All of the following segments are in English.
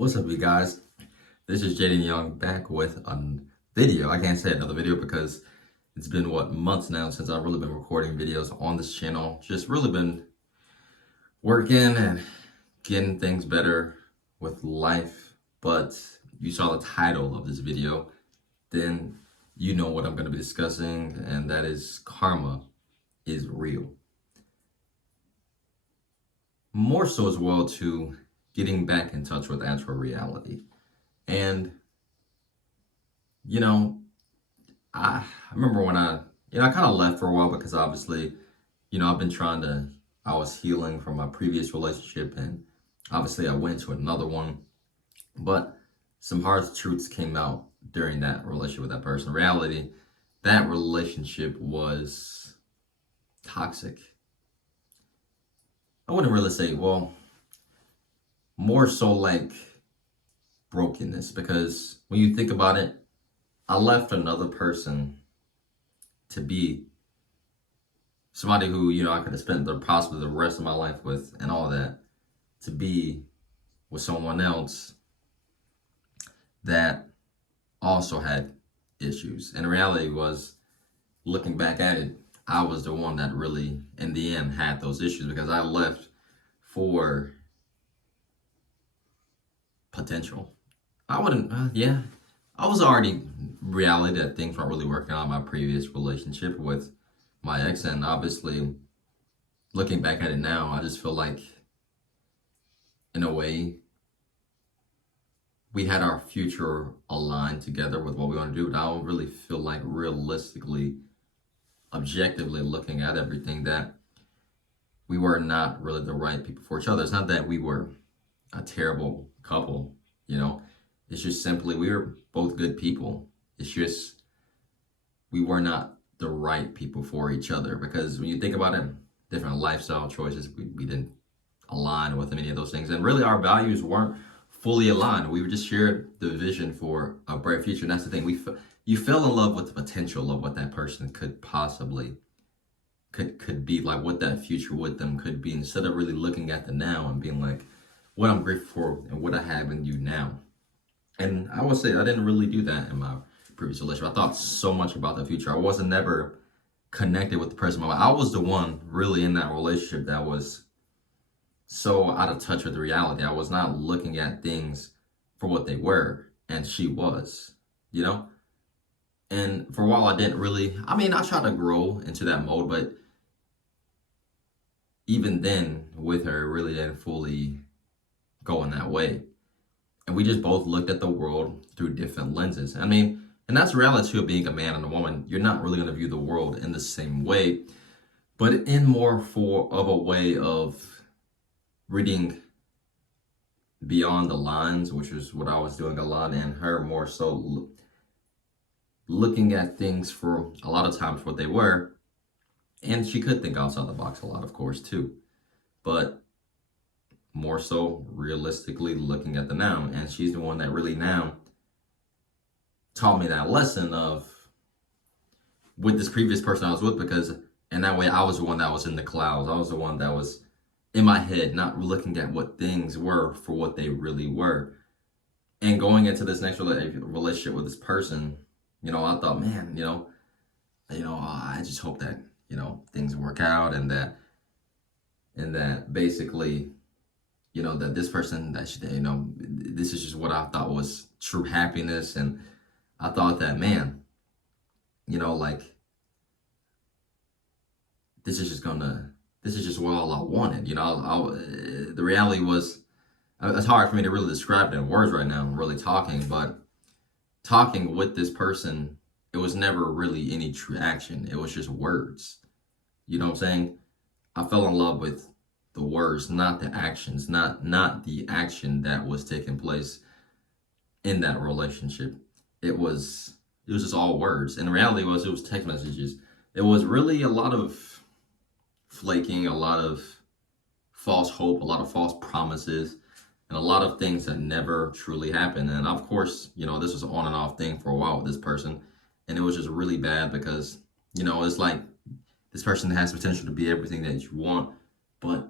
What's up, you guys? This is Jayden Young back with a video. I can't say another video because it's been months now since I've really been recording videos on this channel. Just really been working and getting things better with life. But you saw the title of this video, then you know what I'm going to be discussing, and that is karma is real. More so as well to getting back in touch with actual reality. And, I remember when I kind of left for a while because obviously, I was healing from my previous relationship, and obviously I went to another one. But some hard truths came out during that relationship with that person. In reality, that relationship was toxic. I wouldn't really say, more so like brokenness, because when you think about it, I left another person to be somebody who, I could have spent possibly the rest of my life with and all that, to be with someone else that also had issues. And the reality was, looking back at it, I was the one that really, in the end, had those issues because I left for potential. I was already reality that things weren't really working out in my previous relationship with my ex, and obviously looking back at it now, I just feel like in a way we had our future aligned together with what we want to do, but I don't really feel like realistically, objectively looking at everything, that we were not really the right people for each other. It's not that we were a terrible couple, it's just simply we were both good people. It's just we were not the right people for each other, because when you think about it, different lifestyle choices, we didn't align with many of those things, and really our values weren't fully aligned. We just shared the vision for a bright future, and that's the thing. You fell in love with the potential of what that person could possibly could be, like what that future with them could be, instead of really looking at the now and being like, what I'm grateful for and what I have in you now. And I would say I didn't really do that in my previous relationship. I thought so much about the future. I wasn't never connected with the person. I was the one really in that relationship that was so out of touch with the reality. I was not looking at things for what they were, and she was, And for a while I didn't really, I tried to grow into that mode, but even then with her, it really didn't fully going that way. And we just both looked at the world through different lenses. And that's the reality of being a man and a woman. You're not really going to view the world in the same way, but in more of a way of reading beyond the lines, which is what I was doing a lot, and her more so looking at things for a lot of times what they were. And she could think outside the box a lot, of course, too. But more so realistically looking at the now. And she's the one that really now taught me that lesson of with this previous person I was with, because in that way I was the one that was in the clouds. I was the one that was in my head, not looking at what things were for what they really were. And going into this next relationship with this person, I thought, man, I just hope that, things work out, and that basically, that this person, that this is just what I thought was true happiness. And I thought that, man, this is just what all I wanted. The reality was, it's hard for me to really describe it in words right now. I'm really talking with this person, it was never really any true action. It was just words. You know what I'm saying? I fell in love with the words, not the actions, not the action that was taking place in that relationship. It was just all words. And the reality was, it was text messages. It was really a lot of flaking, a lot of false hope, a lot of false promises, and a lot of things that never truly happened. And of course, this was an on and off thing for a while with this person. And it was just really bad because, it's like this person has potential to be everything that you want, but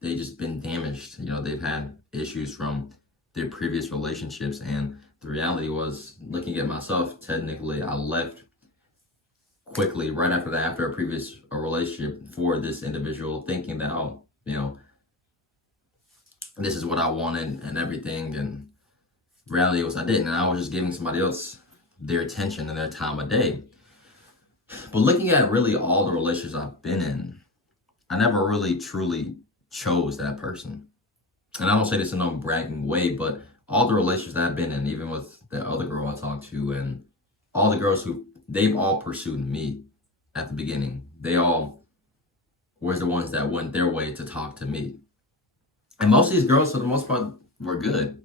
they just been damaged. They've had issues from their previous relationships. And the reality was, looking at myself, technically I left quickly right after that, after a previous relationship, for this individual, thinking that, oh, this is what I wanted and everything. And reality was I didn't, and I was just giving somebody else their attention and their time of day. But looking at really all the relationships I've been in, I never really truly chose that person. And I don't say this in no bragging way, but all the relationships that I've been in, even with the other girl I talked to, and all the girls they've all pursued me at the beginning. They all were the ones that went their way to talk to me. And most of these girls, for the most part, were good,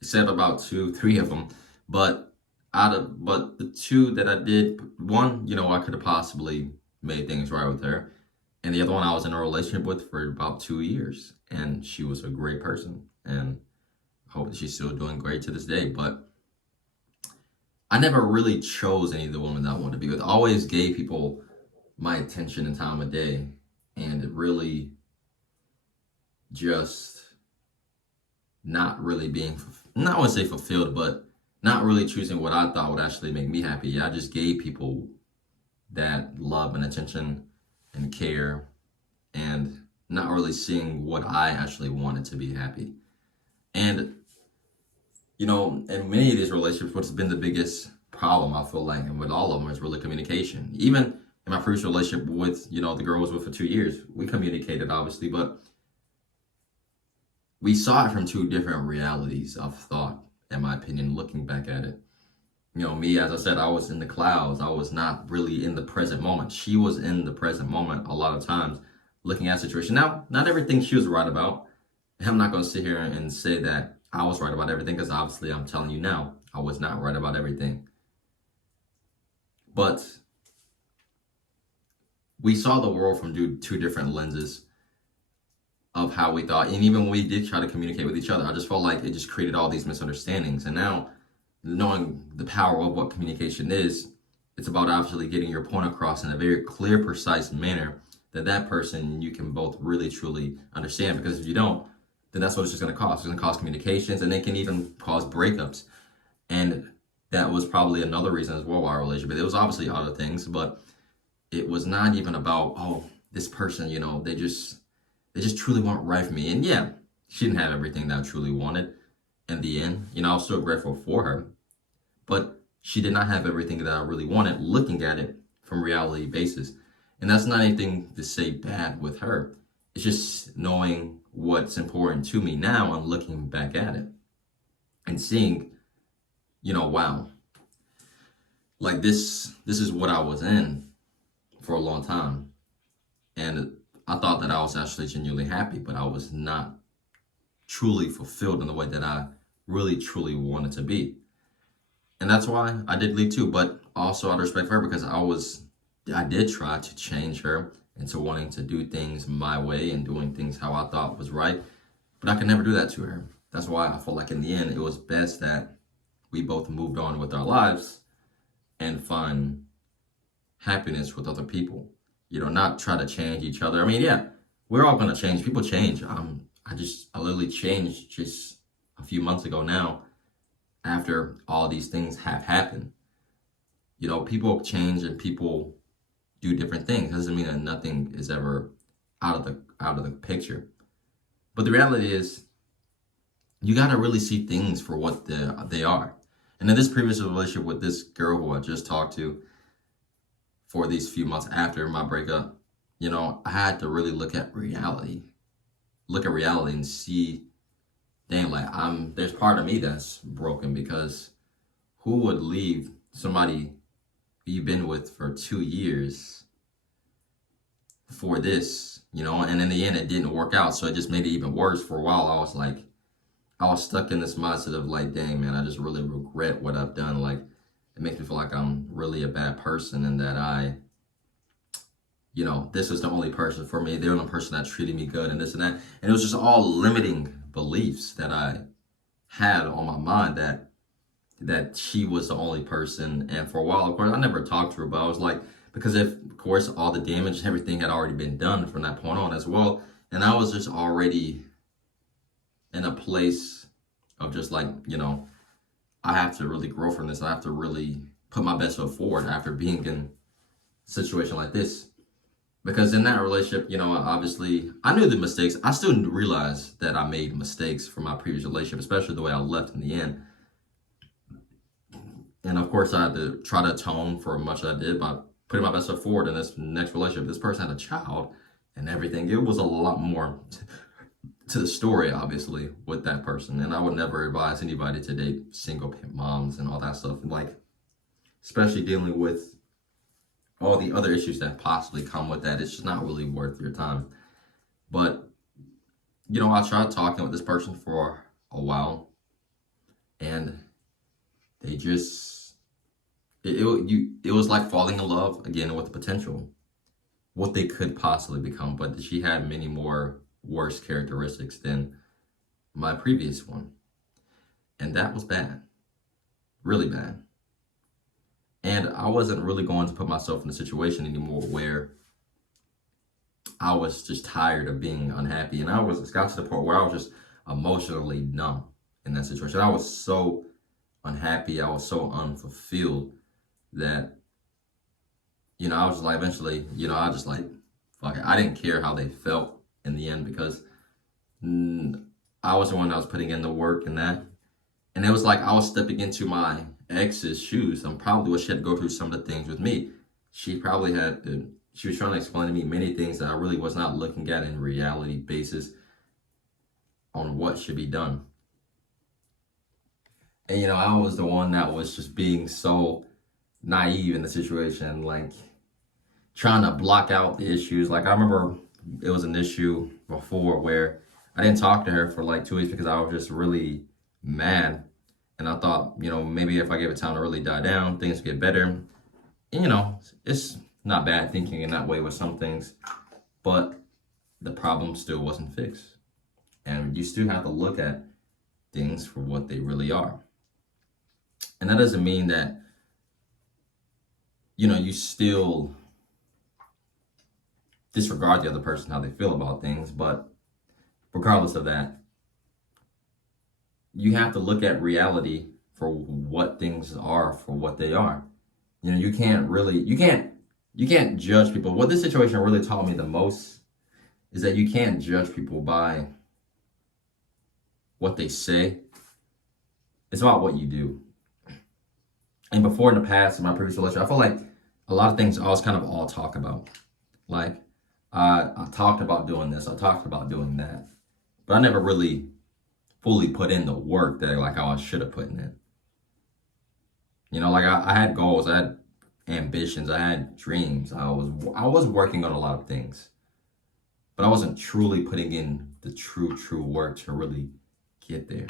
except about 2, 3 of them. But the 2 that I did, one, I could have possibly made things right with her. And the other one I was in a relationship with for about 2 years. And she was a great person. And I hope that she's still doing great to this day. But I never really chose any of the women that I wanted to be with. I always gave people my attention and time of day. And it really just not really being, not want to say fulfilled, but not really choosing what I thought would actually make me happy. I just gave people that love and attention and care, and not really seeing what I actually wanted to be happy. And, in many of these relationships, what's been the biggest problem, I feel like, and with all of them, is really communication. Even in my previous relationship with, the girl I was with for 2 years, we communicated, obviously, but we saw it from 2 different realities of thought, in my opinion, looking back at it. Me, as I said, I was in the clouds. I was not really in the present moment. She was in the present moment a lot of times, looking at the situation. Now, not everything she was right about. I'm not going to sit here and say that I was right about everything, because obviously I'm telling you now, I was not right about everything. But we saw the world from 2 different lenses of how we thought. And even when we did try to communicate with each other, I just felt like it just created all these misunderstandings. And now, knowing the power of what communication is, it's about obviously getting your point across in a very clear, precise manner that person you can both really, truly understand. Because if you don't, then that's what it's just going to cause. It's going to cause communications, and it can even cause breakups. And that was probably another reason as well why our relationship. It was obviously other things, but it was not even about, oh, this person, they just truly weren't right for me. And yeah, she didn't have everything that I truly wanted in the end. I was still grateful for her, but she did not have everything that I really wanted, looking at it from reality basis. And that's not anything to say bad with her. It's just knowing what's important to me now and looking back at it and seeing, wow, like this is what I was in for a long time. And I thought that I was actually genuinely happy, but I was not truly fulfilled in the way that I really, truly wanted to be. And that's why I did leave too. But also, out of respect for her, because I did try to change her into wanting to do things my way and doing things how I thought was right. But I could never do that to her. That's why I felt like in the end, it was best that we both moved on with our lives and find happiness with other people. Not try to change each other. I mean, yeah, we're all going to change. People change. I literally changed just a few months ago now, after all these things have happened. People change and people do different things. It doesn't mean that nothing is ever out of the picture. But the reality is, you got to really see things for what they are. And in this previous relationship with this girl who I just talked to for these few months after my breakup, I had to really look at reality and see, dang, like there's part of me that's broken, because who would leave somebody you've been with for 2 years for this, and in the end it didn't work out. So it just made it even worse. For a while I was stuck in this mindset of like, dang man, I just really regret what I've done. Like, it makes me feel like I'm really a bad person, and that this is the only person for me. They're the only person that treated me good, and this and that. And it was just all limiting beliefs that I had on my mind, that she was the only person. And for a while, of course, I never talked to her, but I was like, because of course, all the damage, everything had already been done from that point on as well. And I was just already in a place of just like, I have to really grow from this. I have to really put my best foot forward after being in a situation like this. Because in that relationship, obviously I knew the mistakes. I still realized that I made mistakes from my previous relationship, especially the way I left in the end. And of course, I had to try to atone for much I did by putting my best foot forward in this next relationship. This person had a child and everything. It was a lot more to the story, obviously, with that person. And I would never advise anybody to date single moms and all that stuff. Like, especially dealing with all the other issues that possibly come with that. It's just not really worth your time. But, I tried talking with this person for a while, and they just, it was like falling in love again with the potential, what they could possibly become. But she had many more worse characteristics than my previous one. And that was bad, really bad. And I wasn't really going to put myself in a situation anymore where I was just tired of being unhappy. And it got to the point where I was just emotionally numb in that situation. I was so unhappy. I was so unfulfilled that, I was like, eventually, I just like, fuck it. I didn't care how they felt in the end because I was the one that was putting in the work and that. And it was like I was stepping into my ex's shoes. I'm probably what she had to go through some of the things with me. She was trying to explain to me many things that I really was not looking at in reality basis on what should be done. And, I was the one that was just being so naive in the situation, like trying to block out the issues. Like I remember it was an issue before where I didn't talk to her for like 2 weeks because I was just really mad. And I thought, maybe if I gave it time to really die down, things would get better. And, it's not bad thinking in that way with some things, but the problem still wasn't fixed. And you still have to look at things for what they really are. And that doesn't mean that, you still disregard the other person, how they feel about things. But regardless of that, you have to look at reality for what things are, for what they are. You can't judge people. What this situation really taught me the most is that you can't judge people by what they say. It's about what you do. And before in the past, in my previous relationship, I felt like a lot of things I was kind of all talk about. Like, I talked about doing this, I talked about doing that. But I never really fully put in the work that like how I should have put in it. Like I had goals, I had ambitions, I had dreams. I was working on a lot of things. But I wasn't truly putting in the true work to really get there.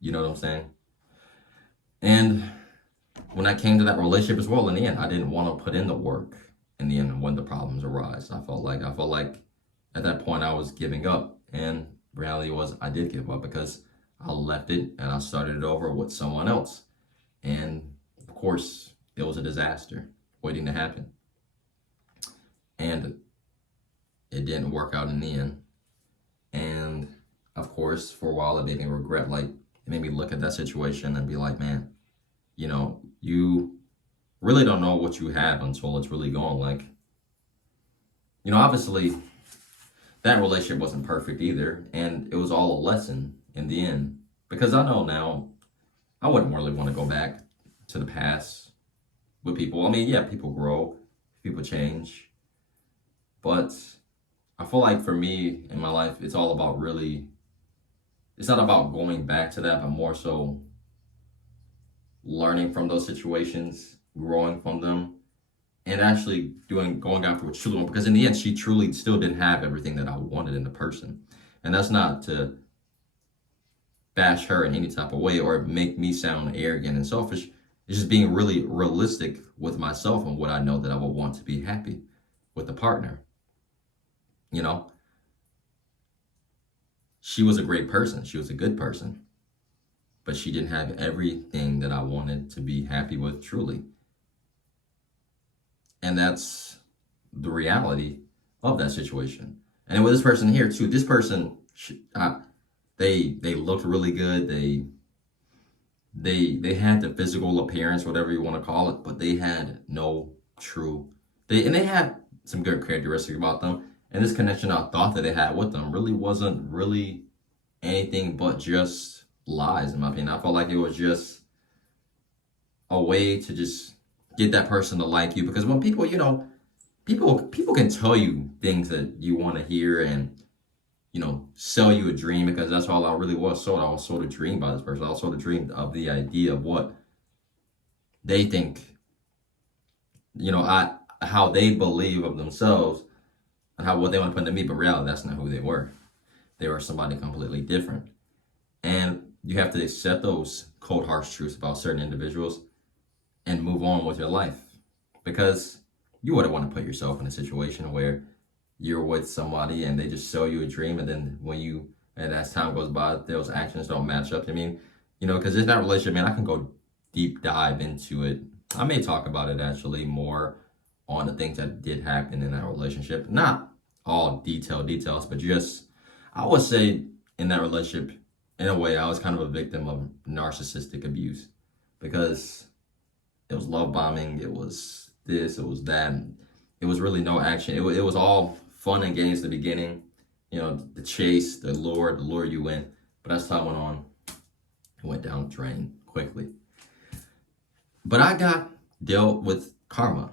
You know what I'm saying? And when I came to that relationship as well, in the end, I didn't want to put in the work in the end when the problems arise. I felt like at that point I was giving up. And reality was I did give up because I left it and I started it over with someone else. And of course, it was a disaster waiting to happen. And it didn't work out in the end. And of course, for a while, it made me regret, like, it made me look at that situation and be like, man, you really don't know what you have until it's really gone. Like, obviously, that relationship wasn't perfect either. And it was all a lesson in the end. Because I know now, I wouldn't really want to go back to the past with people. I mean, yeah, people grow, people change. But I feel like for me in my life, it's all about it's not about going back to that, but more so learning from those situations, growing from them, and actually going after what you truly want. Because in the end, she truly still didn't have everything that I wanted in the person. And that's not to bash her in any type of way or make me sound arrogant and selfish. It's just being really realistic with myself and what I know that I would want to be happy with a partner. She was a great person. She was a good person. But she didn't have everything that I wanted to be happy with truly. And that's the reality of that situation. And with this person here too, this person, They looked really good. They had the physical appearance, whatever you want to call it, but they had no true. They had some good characteristics about them. And this connection I thought that they had with them really wasn't really anything but just lies, in my opinion. I felt like it was just a way to just get that person to like you, because when people, people can tell you things that you want to hear, and sell you a dream, because that's all I really was sold. I was sold a dream by this person. I was sold a dream of the idea of what they think, how they believe of themselves, and what they want to put into me. But reality, that's not who they were. They were somebody completely different. And you have to accept those cold, harsh truths about certain individuals and move on with your life, because you wouldn't want to put yourself in a situation where you're with somebody and they just sell you a dream, and then and as time goes by, those actions don't match up. I mean, because in that relationship, man, I can go deep dive into it. I may talk about it actually more on the things that did happen in that relationship. Not all details, but just, I would say in that relationship, in a way, I was kind of a victim of narcissistic abuse, because it was love bombing, it was this, it was that. It was really no action. It was all fun and games at the beginning, the chase, the lure you in. But as time went on, it went down the drain quickly. But I got dealt with karma,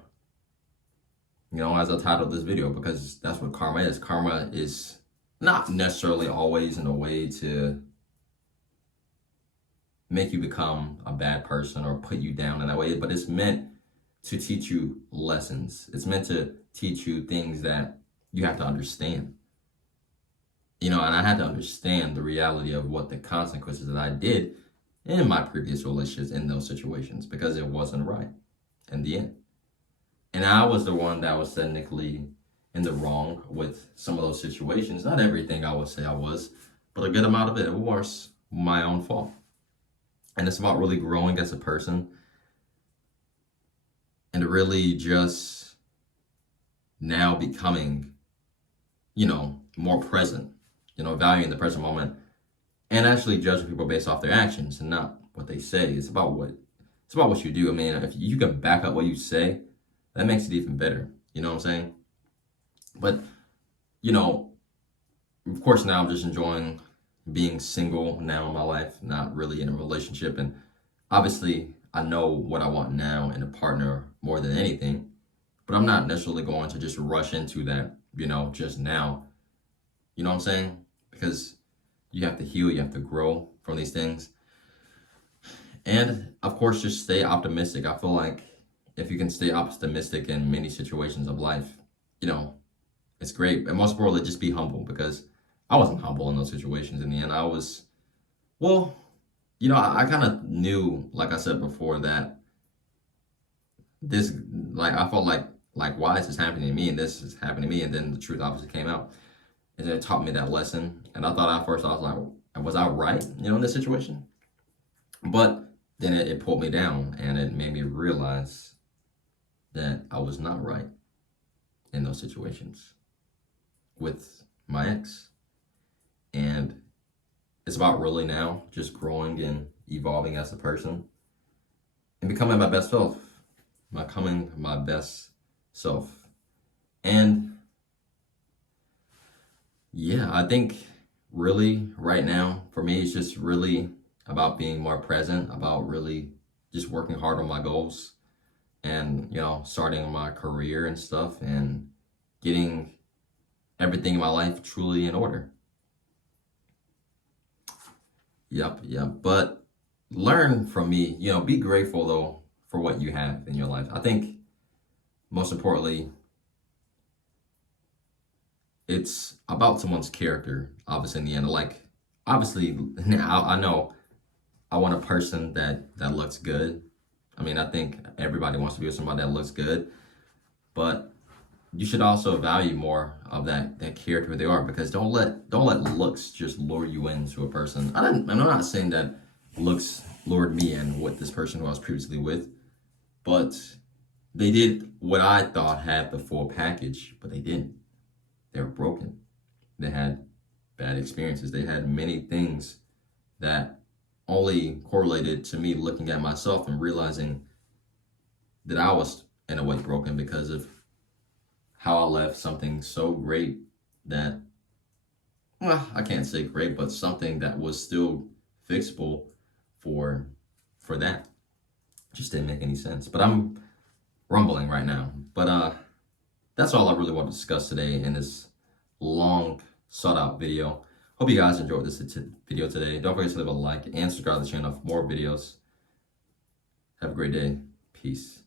as I titled this video, because that's what karma is. Karma is not necessarily always in a way to make you become a bad person or put you down in that way, but it's meant to teach you lessons. It's meant to teach you things that you have to understand. And I had to understand the reality of what the consequences that I did in my previous relationships in those situations, because it wasn't right in the end. And I was the one that was technically in the wrong with some of those situations. Not everything I would say I was, but a good amount of it was my own fault. And it's about really growing as a person, and really just now becoming, more present, valuing the present moment, and actually judging people based off their actions and not what they say. It's about what you do. I mean, if you can back up what you say, that makes it even better. You know what I'm saying? But, of course, now I'm just enjoying being single now in my life, not really in a relationship. And obviously, I know what I want now in a partner more than anything, but I'm not necessarily going to just rush into that, just now. You know what I'm saying? Because you have to heal, you have to grow from these things. And of course, just stay optimistic. I feel like if you can stay optimistic in many situations of life, it's great. And most importantly, just be humble, because I wasn't humble in those situations in the end. I was, well, I kind of knew, like I said before, that this, like, I felt like, why is this happening to me? And this is happening to me. And then the truth obviously came out. And it taught me that lesson. And I thought at first, I was like, was I right, in this situation? But then it pulled me down, and it made me realize that I was not right in those situations with my ex. And it's about really now just growing and evolving as a person and becoming my best self. Becoming my best self. And yeah, I think really right now for me, it's just really about being more present, about really just working hard on my goals, and, starting my career and stuff, and getting everything in my life truly in order. Yep. But learn from me, be grateful though for what you have in your life. I think most importantly, it's about someone's character, obviously, in the end. Like, obviously, now I know I want a person that looks good. I mean, I think everybody wants to be with somebody that looks good, but you should also value more of that character who they are, because don't let looks just lure you into a person. I'm not saying that looks lured me in with this person who I was previously with, but they did what I thought had the full package, but they didn't. They were broken. They had bad experiences. They had many things that only correlated to me looking at myself and realizing that I was in a way broken because of how I left something so great that, well, I can't say great, but something that was still fixable for that. Just didn't make any sense. But I'm rumbling right now. But that's all I really want to discuss today in this long sought out video. Hope you guys enjoyed this video today. Don't forget to leave a like and subscribe to the channel for more videos. Have a great day. Peace.